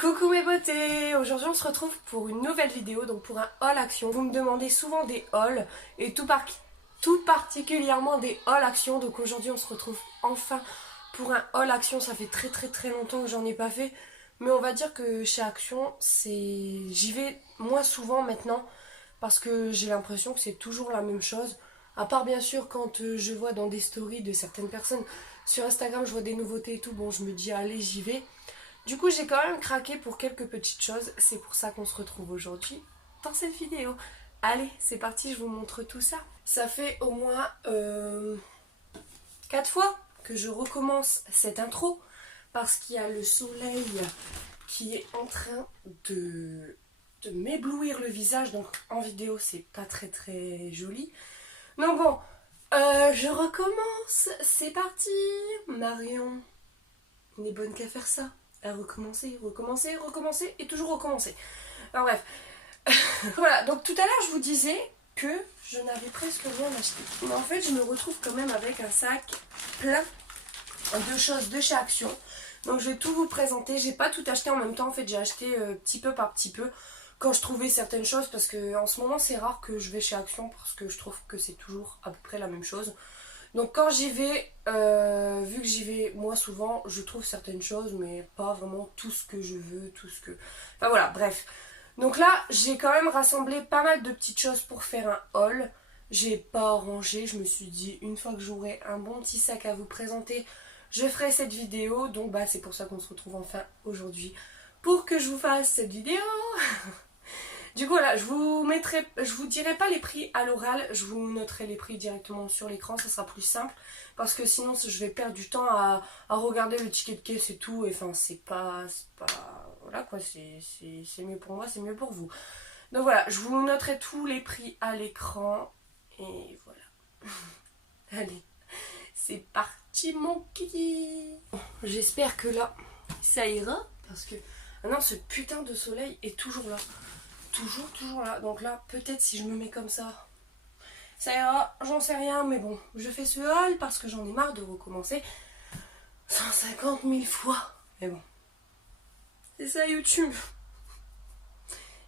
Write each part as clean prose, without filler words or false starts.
Coucou mes beautés, aujourd'hui on se retrouve pour une nouvelle vidéo, donc pour un haul action. Vous me demandez souvent des hauls et tout particulièrement des haul action, donc aujourd'hui on se retrouve enfin pour un haul action. Ça fait très longtemps que j'en ai pas fait, mais on va dire que chez Action j'y vais moins souvent maintenant parce que j'ai l'impression que c'est toujours la même chose. À part bien sûr quand je vois dans des stories de certaines personnes sur Instagram, je vois des nouveautés et tout, bon je me dis allez j'y vais. Du coup, j'ai quand même craqué pour quelques petites choses. C'est pour ça qu'on se retrouve aujourd'hui dans cette vidéo. Allez, c'est parti, je vous montre tout ça. Ça fait au moins 4 fois que je recommence cette intro parce qu'il y a le soleil qui est en train de m'éblouir le visage. Donc en vidéo, c'est pas très joli. Donc bon, je recommence. C'est parti. Marion n'est bonne qu'à faire ça. À recommencer et toujours recommencer. Enfin bref. Voilà, donc tout à l'heure je vous disais que je n'avais presque rien acheté. Mais en fait je me retrouve quand même avec un sac plein de choses de chez Action. Donc je vais tout vous présenter. J'ai pas tout acheté en même temps, en fait j'ai acheté petit peu par petit peu quand je trouvais certaines choses, parce que en ce moment c'est rare que je vais chez Action parce que je trouve que c'est toujours à peu près la même chose. Donc quand j'y vais, vu que j'y vais moi souvent, je trouve certaines choses, mais pas vraiment tout ce que je veux, tout ce que... Enfin voilà, bref. Donc là, j'ai quand même rassemblé pas mal de petites choses pour faire un haul. J'ai pas rangé, je me suis dit, une fois que j'aurai un bon petit sac à vous présenter, je ferai cette vidéo. Donc bah c'est pour ça qu'on se retrouve enfin aujourd'hui, pour que je vous fasse cette vidéo. Du coup voilà, je vous dirai pas les prix à l'oral, je vous noterai les prix directement sur l'écran, ça sera plus simple, parce que sinon je vais perdre du temps à regarder le ticket de caisse et tout, et enfin c'est pas voilà quoi, c'est mieux pour moi, c'est mieux pour vous. Donc voilà, je vous noterai tous les prix à l'écran, et voilà. Allez, c'est parti mon kiki. J'espère que là, ça ira, parce que maintenant ce putain de soleil est toujours là. Toujours là. Donc là, peut-être si je me mets comme ça ira, j'en sais rien. Mais bon, je fais ce haul parce que j'en ai marre de recommencer 150 000 fois. Mais bon, c'est ça YouTube.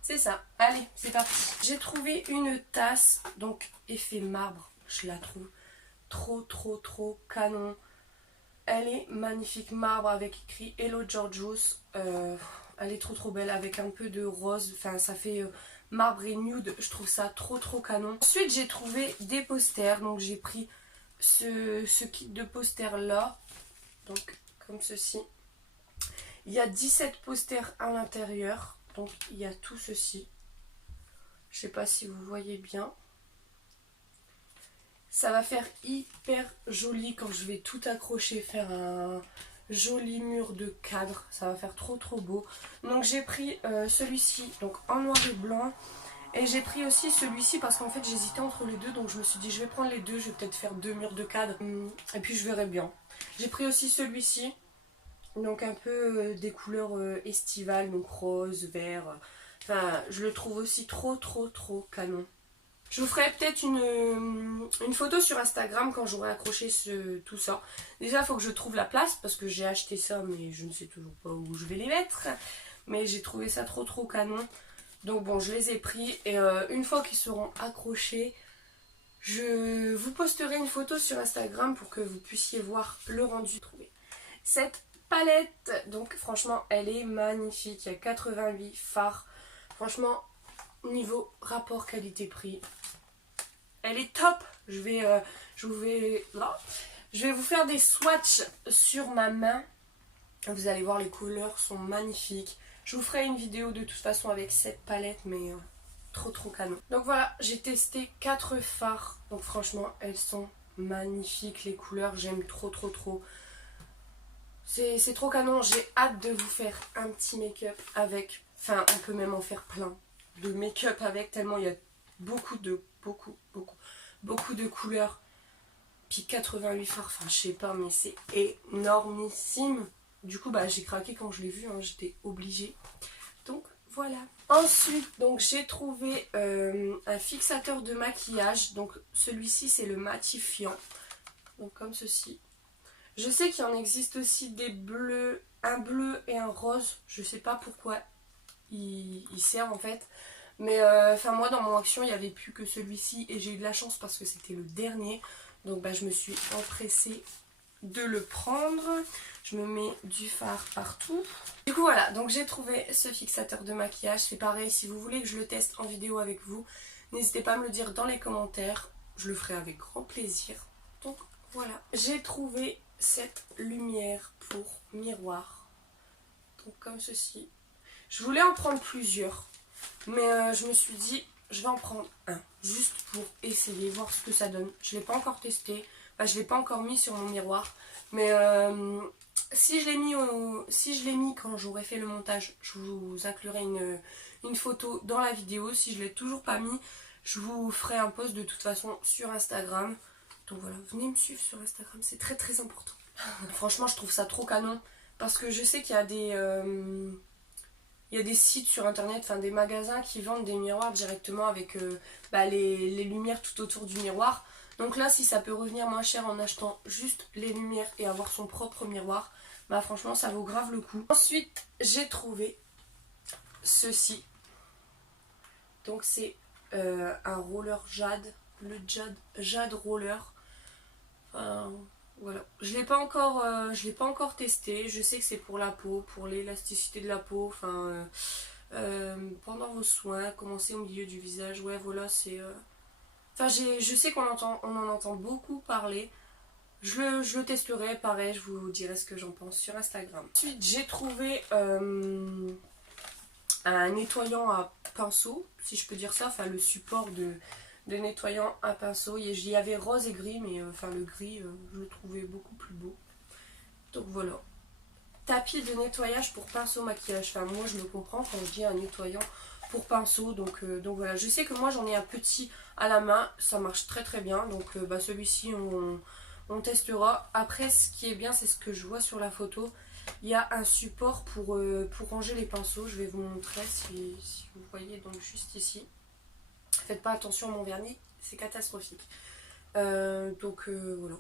C'est ça. Allez, c'est parti. J'ai trouvé une tasse, donc effet marbre. Je la trouve trop canon. Elle est magnifique, marbre avec écrit Hello Georgios. Elle est trop belle avec un peu de rose. Enfin, ça fait marbre et nude. Je trouve ça trop canon. Ensuite, j'ai trouvé des posters. Donc, j'ai pris ce kit de posters là. Donc, comme ceci. Il y a 17 posters à l'intérieur. Donc, il y a tout ceci. Je sais pas si vous voyez bien. Ça va faire hyper joli quand je vais tout accrocher, faire un joli mur de cadre. Ça va faire trop beau. Donc j'ai pris celui-ci donc en noir et blanc. Et j'ai pris aussi celui-ci parce qu'en fait j'hésitais entre les deux. Donc je me suis dit je vais prendre les deux. Je vais peut-être faire 2 murs de cadre. Et puis je verrai bien. J'ai pris aussi celui-ci. Donc un peu des couleurs estivales. Donc rose, vert. Enfin je le trouve aussi trop canon. Je vous ferai peut-être une photo sur Instagram quand j'aurai accroché tout ça. Déjà, il faut que je trouve la place parce que j'ai acheté ça, mais je ne sais toujours pas où je vais les mettre. Mais j'ai trouvé ça trop canon. Donc bon, je les ai pris et une fois qu'ils seront accrochés, je vous posterai une photo sur Instagram pour que vous puissiez voir le rendu trouvé. Cette palette, donc franchement, elle est magnifique. Il y a 88 fards. Franchement, niveau rapport qualité-prix, elle est top. Je vais vous faire des swatchs sur ma main. Vous allez voir, les couleurs sont magnifiques. Je vous ferai une vidéo de toute façon avec cette palette, mais trop canon. Donc voilà, j'ai testé 4 fards. Donc franchement, elles sont magnifiques. Les couleurs, j'aime trop. C'est trop canon. J'ai hâte de vous faire un petit make-up avec. Enfin, on peut même en faire plein de make-up avec, tellement il y a beaucoup de couleurs. Puis 88 fards, enfin je sais pas, mais c'est énormissime. Du coup bah j'ai craqué quand je l'ai vu, hein, j'étais obligée. Donc voilà. Ensuite donc j'ai trouvé un fixateur de maquillage. Donc celui-ci c'est le matifiant. Donc comme ceci. Je sais qu'il en existe aussi des bleus, un bleu et un rose. Je sais pas pourquoi ils servent en fait. Mais enfin moi dans mon action il n'y avait plus que celui-ci et j'ai eu de la chance parce que c'était le dernier. Donc bah, je me suis empressée de le prendre. Je me mets du fard partout. Du coup voilà, donc j'ai trouvé ce fixateur de maquillage. C'est pareil, si vous voulez que je le teste en vidéo avec vous, n'hésitez pas à me le dire dans les commentaires. Je le ferai avec grand plaisir. Donc voilà, j'ai trouvé cette lumière pour miroir. Donc comme ceci. Je voulais en prendre plusieurs. Mais je me suis dit, je vais en prendre un. Juste pour essayer, voir ce que ça donne. Je ne l'ai pas encore testé. Enfin, je ne l'ai pas encore mis sur mon miroir. Mais si je l'ai mis quand j'aurai fait le montage, je vous inclurai une photo dans la vidéo. Si je ne l'ai toujours pas mis, je vous ferai un post de toute façon sur Instagram. Donc voilà, venez me suivre sur Instagram, c'est très très important. Franchement, je trouve ça trop canon. Parce que je sais qu'il y a des sites sur internet, enfin des magasins qui vendent des miroirs directement avec les lumières tout autour du miroir. Donc là, si ça peut revenir moins cher en achetant juste les lumières et avoir son propre miroir, bah franchement ça vaut grave le coup. Ensuite, j'ai trouvé ceci. Donc c'est un roller jade, le jade roller. Voilà, je l'ai pas encore testé. Je sais que c'est pour la peau, pour l'élasticité de la peau. Enfin, pendant vos soins, commencer au milieu du visage. Ouais, voilà, c'est. Enfin, je sais on en entend beaucoup parler. Je le testerai, pareil, je vous dirai ce que j'en pense sur Instagram. Ensuite, j'ai trouvé un nettoyant à pinceau, si je peux dire ça. Enfin, le support de nettoyant à pinceau. J'y avais rose et gris, mais enfin le gris, je le trouvais beaucoup plus beau. Donc voilà. Tapis de nettoyage pour pinceau maquillage. Enfin, moi, je me comprends quand je dis un nettoyant pour pinceau. Donc voilà. Je sais que moi, j'en ai un petit à la main. Ça marche très très bien. Donc bah, celui-ci, on testera. Après, ce qui est bien, c'est ce que je vois sur la photo. Il y a un support pour ranger les pinceaux. Je vais vous montrer si vous voyez donc juste ici. Faites pas attention à mon vernis, c'est catastrophique. Donc voilà.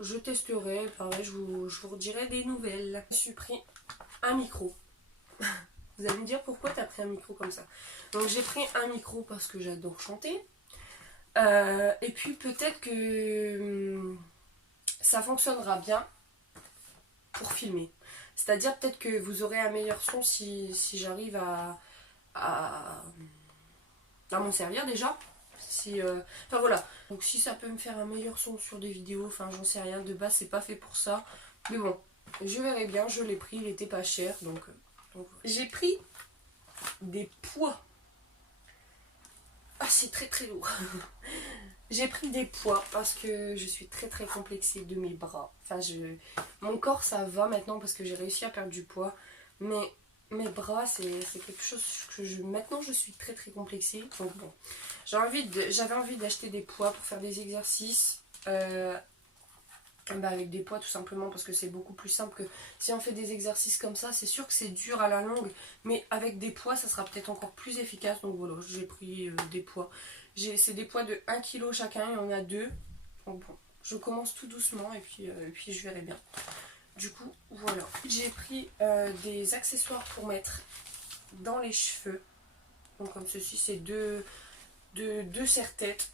Je testerai, pareil, je vous redirai des nouvelles. Je suis pris un micro. Vous allez me dire pourquoi tu as pris un micro comme ça. Donc j'ai pris un micro parce que j'adore chanter. Et puis peut-être que ça fonctionnera bien pour filmer. C'est-à-dire peut-être que vous aurez un meilleur son si j'arrive à m'en servir déjà. Enfin voilà, donc si ça peut me faire un meilleur son sur des vidéos, enfin j'en sais rien, de base c'est pas fait pour ça, mais bon, je verrai bien, je l'ai pris, il était pas cher, donc j'ai pris des poids. Ah, c'est très très lourd. J'ai pris des poids parce que je suis très très complexée de mes bras. Enfin, mon corps ça va maintenant parce que j'ai réussi à perdre du poids, mais mes bras c'est quelque chose que maintenant je suis très très complexée. Donc bon, j'avais envie d'acheter des poids pour faire des exercices avec des poids tout simplement parce que c'est beaucoup plus simple que si on fait des exercices comme ça. C'est sûr que c'est dur à la longue, mais avec des poids ça sera peut-être encore plus efficace. Donc voilà, j'ai pris des poids. C'est des poids de 1 kg chacun, il y en a deux. Donc bon, je commence tout doucement et puis je verrai bien. Du coup, voilà. J'ai pris des accessoires pour mettre dans les cheveux. Donc comme ceci, c'est deux serre-têtes.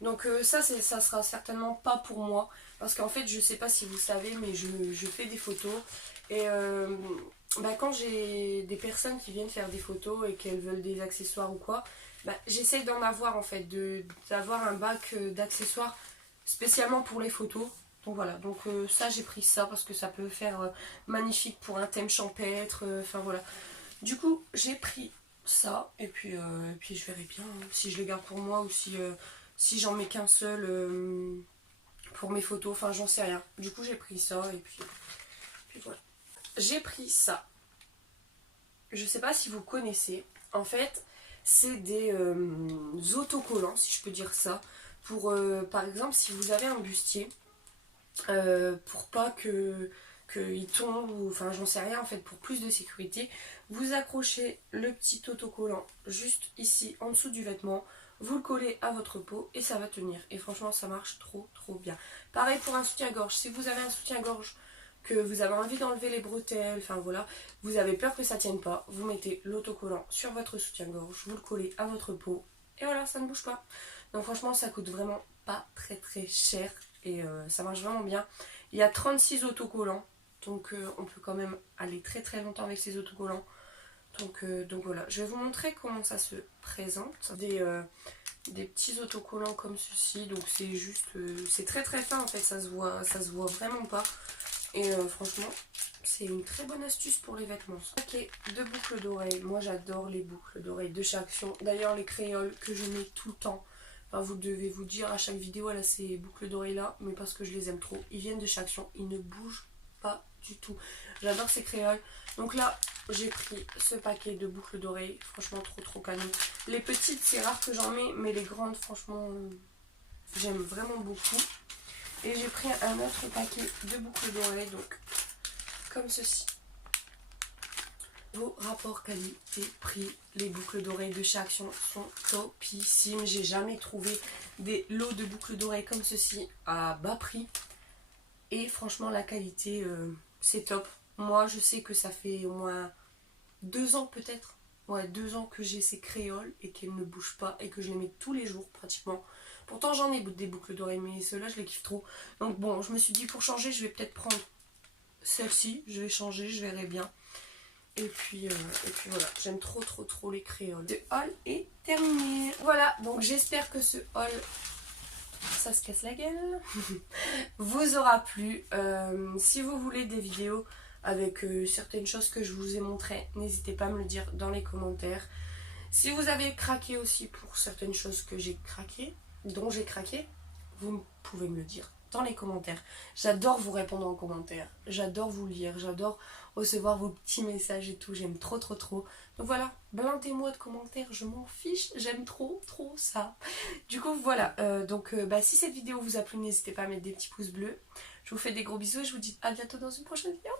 Donc ça sera certainement pas pour moi. Parce qu'en fait, je sais pas si vous savez, mais je fais des photos. Et quand j'ai des personnes qui viennent faire des photos et qu'elles veulent des accessoires ou quoi, j'essaye d'en avoir en fait, d'avoir un bac d'accessoires spécialement pour les photos. Donc voilà, donc ça j'ai pris ça parce que ça peut faire magnifique pour un thème champêtre. Enfin voilà. Du coup, j'ai pris ça et puis je verrai bien si je les garde pour moi ou si j'en mets qu'un seul pour mes photos. Enfin, j'en sais rien. Du coup, j'ai pris ça et puis voilà. J'ai pris ça. Je sais pas si vous connaissez. En fait, c'est des autocollants, si je peux dire ça. Pour, par exemple, si vous avez un bustier, pour pas qu'il tombe, ou enfin j'en sais rien en fait, pour plus de sécurité, vous accrochez le petit autocollant juste ici en dessous du vêtement, vous le collez à votre peau et ça va tenir. Et franchement ça marche trop bien. Pareil pour un soutien-gorge, si vous avez un soutien-gorge que vous avez envie d'enlever les bretelles, enfin voilà, vous avez peur que ça tienne pas, vous mettez l'autocollant sur votre soutien-gorge, vous le collez à votre peau et voilà, ça ne bouge pas. Donc franchement ça coûte vraiment pas très cher et ça marche vraiment bien. Il y a 36 autocollants, donc on peut quand même aller très longtemps avec ces autocollants. Donc voilà, je vais vous montrer comment ça se présente. Des petits autocollants comme ceci, donc c'est juste, c'est très fin en fait, ça se voit vraiment pas. Et franchement, c'est une très bonne astuce pour les vêtements. Ok, de boucles d'oreilles. Moi j'adore les boucles d'oreilles de chez Action. D'ailleurs les créoles que je mets tout le temps. Enfin, vous devez vous dire à chaque vidéo, elle a ces boucles d'oreilles là, mais parce que je les aime trop. Ils viennent de chez Action, ils ne bougent pas du tout. J'adore ces créoles. Donc là, j'ai pris ce paquet de boucles d'oreilles. Franchement, trop canon. Les petites, c'est rare que j'en mets, mais les grandes, franchement, j'aime vraiment beaucoup. Et j'ai pris un autre paquet de boucles d'oreilles, donc comme ceci. Vos rapports qualité-prix, les boucles d'oreilles de chez Action sont topissimes. J'ai jamais trouvé des lots de boucles d'oreilles comme ceci à bas prix. Et franchement, la qualité, c'est top. Moi, je sais que ça fait au moins 2 ans peut-être. Ouais, 2 ans que j'ai ces créoles et qu'elles ne bougent pas et que je les mets tous les jours pratiquement. Pourtant, j'en ai des boucles d'oreilles, mais ceux-là, je les kiffe trop. Donc bon, je me suis dit pour changer, je vais peut-être prendre celle-ci. Je vais changer, je verrai bien. Et puis voilà, j'aime trop les créoles. Ce haul est terminé. Voilà, donc j'espère que ce haul, ça se casse la gueule, vous aura plu. Si vous voulez des vidéos avec certaines choses que je vous ai montrées, n'hésitez pas à me le dire dans les commentaires. Si vous avez craqué aussi pour certaines choses que j'ai craqué, dont j'ai craqué, vous pouvez me le dire dans les commentaires. J'adore vous répondre en commentaire, j'adore vous lire, j'adore recevoir vos petits messages et tout, j'aime trop. Donc voilà, blindez-moi de commentaires, je m'en fiche, j'aime trop ça. Du coup voilà, si cette vidéo vous a plu, n'hésitez pas à mettre des petits pouces bleus. Je vous fais des gros bisous et je vous dis à bientôt dans une prochaine vidéo.